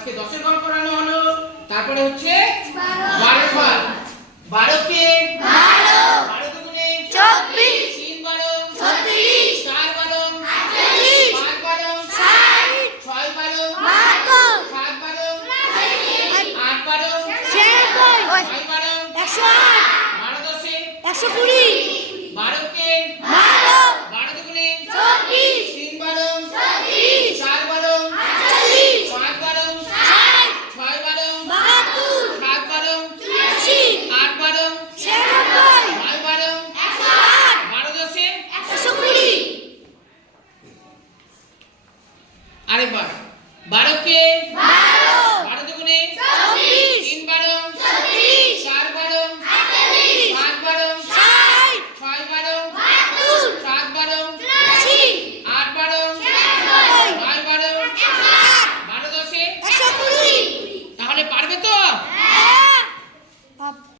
আজকে দশের ঘর করানো হলো। তারপরে হচ্ছে বারো। ঘর। বারোকে বারো। বারো দুগুণে চব্বিশ। তিন বারো। ছত্রিশ। চার বারো। আটচল্লিশ। পাঁচ বারো। ষাট। ছয় বারো। বাহাত্তর। সাত বারো। আট। বারো। ছিয়ানব্বই। নয় বারো। একশো আট। বারো দশে একশো কুড়ি। বারোকে আরেকবার। বারোকে